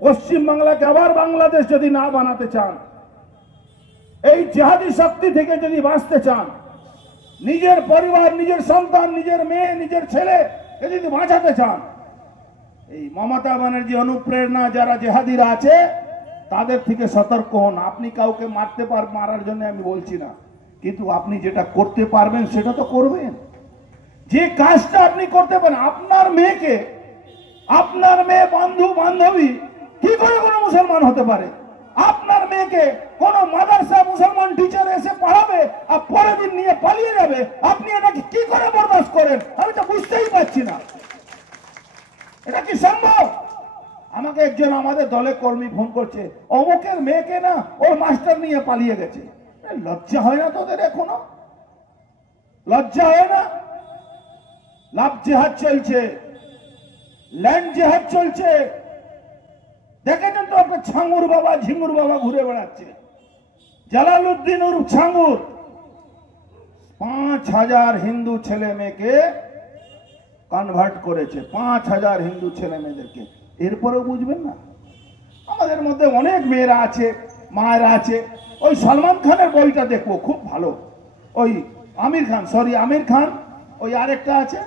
পশ্চিম বাংলাকে আবার বাংলাদেশ যদি না বানাতে চান, এই জিহাদি শক্তি থেকে যদি বাঁচতে চান, নিজের পরিবার, নিজের সন্তান, নিজের মেয়ে, নিজের ছেলে যদি বাঁচাতে চান, এই মমতা ব্যানার্জি অনুপ্রেরণা যারা জেহাদিরা আছে তাদের থেকে সতর্ক হন। আপনি কাউকে মারার জন্য আমি বলছি না, কিন্তু আপনি যেটা করতে পারবেন সেটা তো করবেন। যে কাজটা আপনি করতে পারেন, আপনার মেয়েকে, আপনার মেয়ে বন্ধু বান্ধবী কি করে কোনো মুসলমান হতে পারে? আপনার মেয়েকে কোন মাদ্রাসা মুসলমান টিচার এসে পড়াবে আর পরের দিন নিয়ে পালিয়ে যাবে, আপনি এটাকে কি করে বরদাস্ত করেন? আমি তো বুঝতেই পারছি না, এটা কি সম্ভব? আমাকে একজন আমাদের দলের কর্মী ফোন করছে, অমুকের মেয়েকে না ওর মাস্টার নিয়ে পালিয়ে গেছে। লজ্জা হয় না তোদের? এখনো লজ্জা হয় না? লাভ জেহাদ চলছে, ল্যান্ড জেহাদ চলছে। দেখেছেন তো একটা ছাঙ্গুর বাবা, ঝিঙ্গুর বাবা ঘুরে বেড়াচ্ছে, জালালউদ্দিন উর্ফ ছাঙ্গুর 5,000 হিন্দু ছেলে মেয়েকে কনভার্ট করেছে, 5,000 হিন্দু ছেলে মেয়েদেরকে। এরপরেও বুঝবেন না? আমাদের মধ্যে অনেক মেয়েরা আছে, মায়েরা আছে। ওই সলমান খানের বইটা দেখবো, খুব ভালো। ওই আমির খান, ওই আরেকটা আছে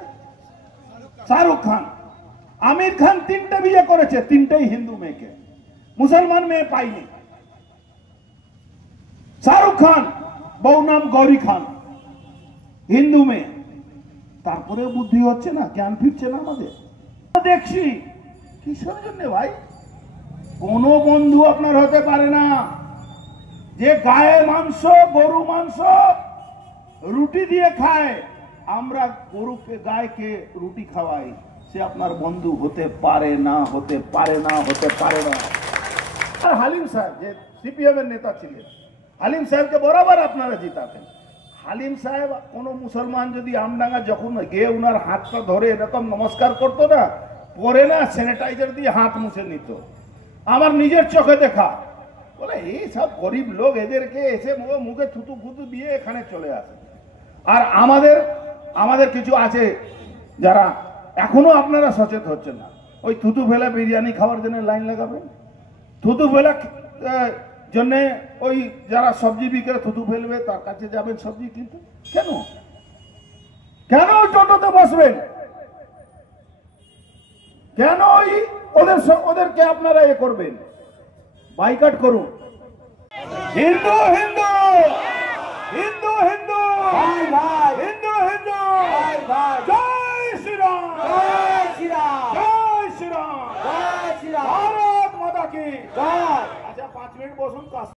শাহরুখ খান। আমির খান 3টে বিয়ে করেছে, 3টেই হিন্দু মেয়েকে, মুসলমান মেয়ে পাইনি। শাহরুখ খান বউ নাম গৌরী খান, হিন্দু মেয়ে। তারপরে বুদ্ধি হচ্ছে না, জ্ঞান ফিরছে না আমাদের। দেখছি কিসের জন্য ভাই? কোন বন্ধু আপনার হতে পারে না যে গায়ে মাংস, গরু মাংস রুটি দিয়ে খায়। আমরা গরুকে, গায়কে রুটি খাওয়াই, সে আপনার বন্ধু হতে পারে না, হতে পারে না, হতে পারে না। আর হালিম সাহেব যে সিপিএম এর নেতা ছিলেন, হালিম সাহেবকে বরাবর আপনারা জিতাতেন। হালিম সাহেব কোন মুসলমান যদি আমডাঙ্গা যখন গিয়ে উনার হাতটা ধরে এরকম নমস্কার করতো না, পরে না স্যানিটাইজার দিয়ে হাত মুছে নিত। আমার নিজের চোখে দেখা। বলে এই সব গরিব লোক, এদেরকে এসে মুখে থুতু ফুতু দিয়ে এখানে চলে আসে। আর আমাদের কিছু আছে যারা এখনো আপনারা সচেত হচ্ছেন না। ওই থুতু ফেলা বিরিয়ানি খাওয়ার জন্য লাইন লাগাবেন, থুতু ফেলা জন্য ওই যারা সবজি বিক্রে থুতু ফেলবে তার কাছে যাবেন সবজি কিনতে। কেন কেন টোটোতে বসবেন? কেন ওদেরকে আপনারা এ করবেন? বাইকাট করুন। হিন্দু হিন্দু হিন্দু হিন্দু হিন্দু হিন্দু, জয় শ্রীরাম, জয় শ্রীরাম, জয় শ্রীরাম, জয় শ্রীরাম, ভারত মাতা কি জয়। আচ্ছা 5 মিনিট বসুন।